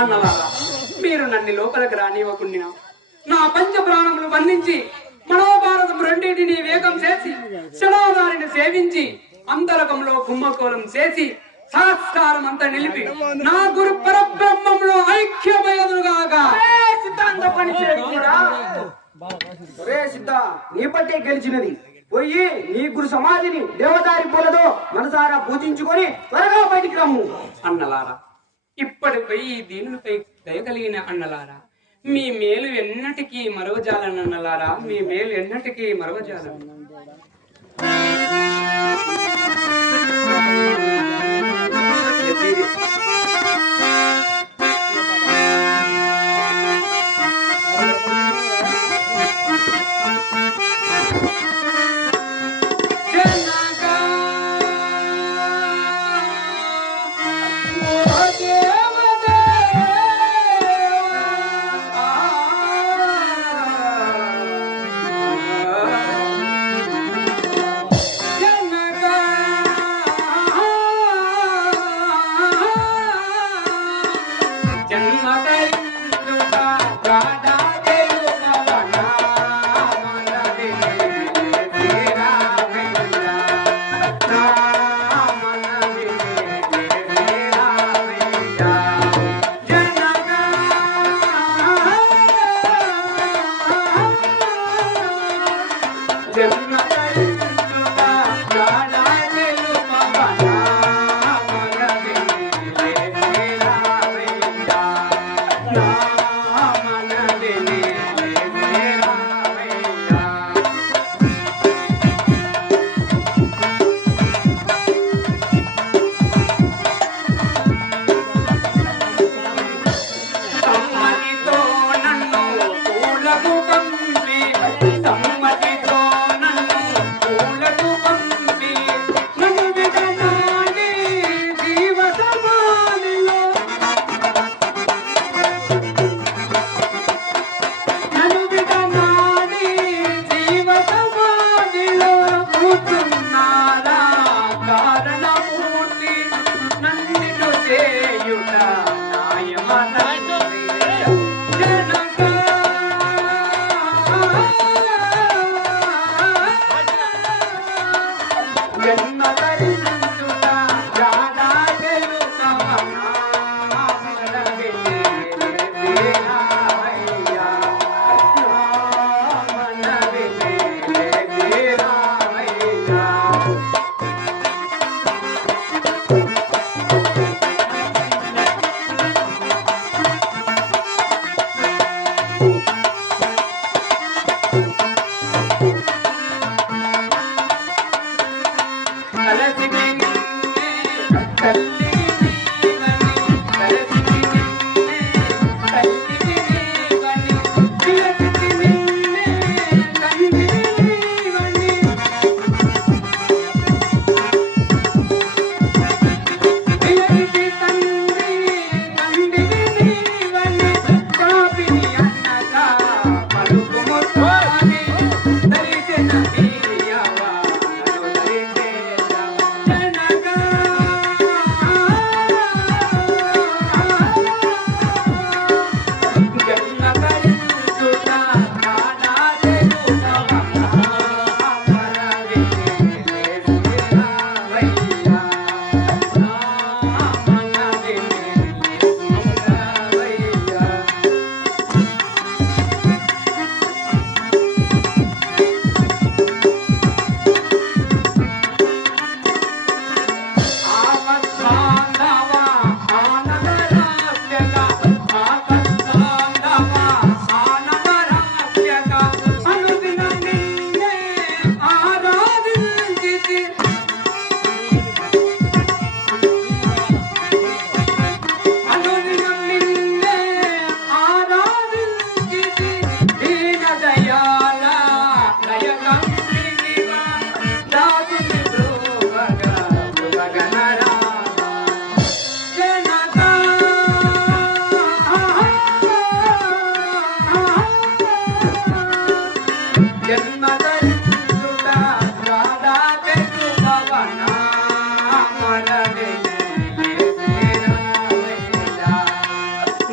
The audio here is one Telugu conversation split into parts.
అన్నలారా, మీరు నన్ను లోపలికి రానివ్వకుండా నా పంచ ప్రాణములు బంధించి మనోభారతం రెండింటిని వేగం చేసి శనాదారిని సేవించి అంతరకంలో కుంభకోణం చేసి సంస్కారం అంతా నిలిపి నా గురు పరబ్రహ్మంలో ఐక్యమయ్యదుగాక. సిద్ధాంత పని చేయకుండా సిద్ధ నీ పట్టే గెలిచినది. పోయి నీ గురు సమాధిని దేవదారి పూలతో మనసారా పూజించుకొని త్వరగా బయటికి రమ్ము. అన్నలారా, ఇప్పటిపై ఈ దీనులపై దయగలిగిన అన్నలారా, మీ మేలు ఎన్నటికీ మరవజాలని అన్నలారా, మీ మేలు ఎన్నటికీ మరవజాలని.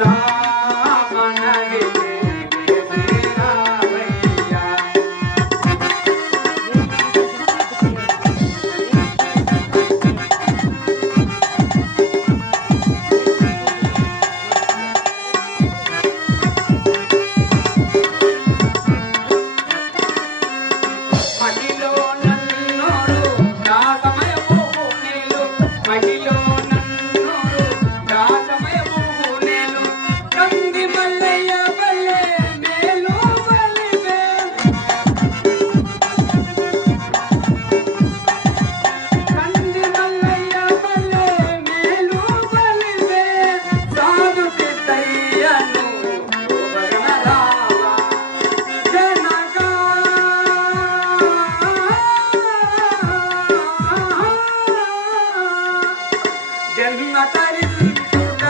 నా మనవి చేరావయ్యా. మహిలో నన్నోరు దాసమయము నేలు, మహిలో నన్నోరు దాసమయము నేలు, కంది మల్లయ్య బల్లె మేలు బలివే. కంది మల్లయ్య బల్లె మేలు బలివే, సాధు సిద్ధయ్యను శోభగణరావా. జనగా జన్మ తరించుట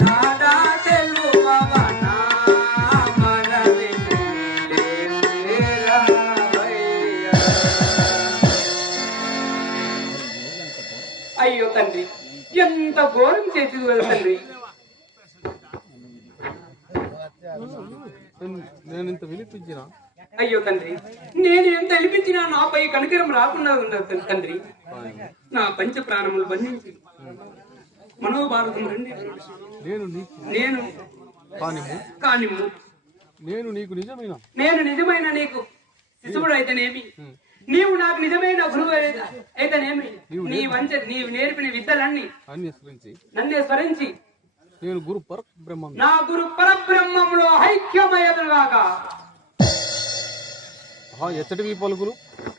తాడా తెలువవన మనవి చేరావయ్యా. అయ్యో తండ్రి, ఎంత ఘోరం చేసింది కదా తండ్రి. నేను ఇంత విలిపించిన అయ్యో తండ్రి, నేను ఎంత అనిపించినా నాపై కనికరం రాకుండా ఉండదు తండ్రి. నా పంచ ప్రాణములు బంధించి మనోభారతం రండి. నేను కానిమ్ము. నేను నీకు నిజమైన నేను నిజమైన నీకు శిశువుడు అయితేనేమి, నీవు నాకు నిజమైన గురువు అయితేనేమి, నీవు నేర్పిన విద్యలన్నీ నన్నే స్మరించి నేను గురు పరబ్రహ్మం నా గురు పరబ్రహ్మంలో ఐక్యమయ్యదుగాక. ఎచ్చటివి పలుకులు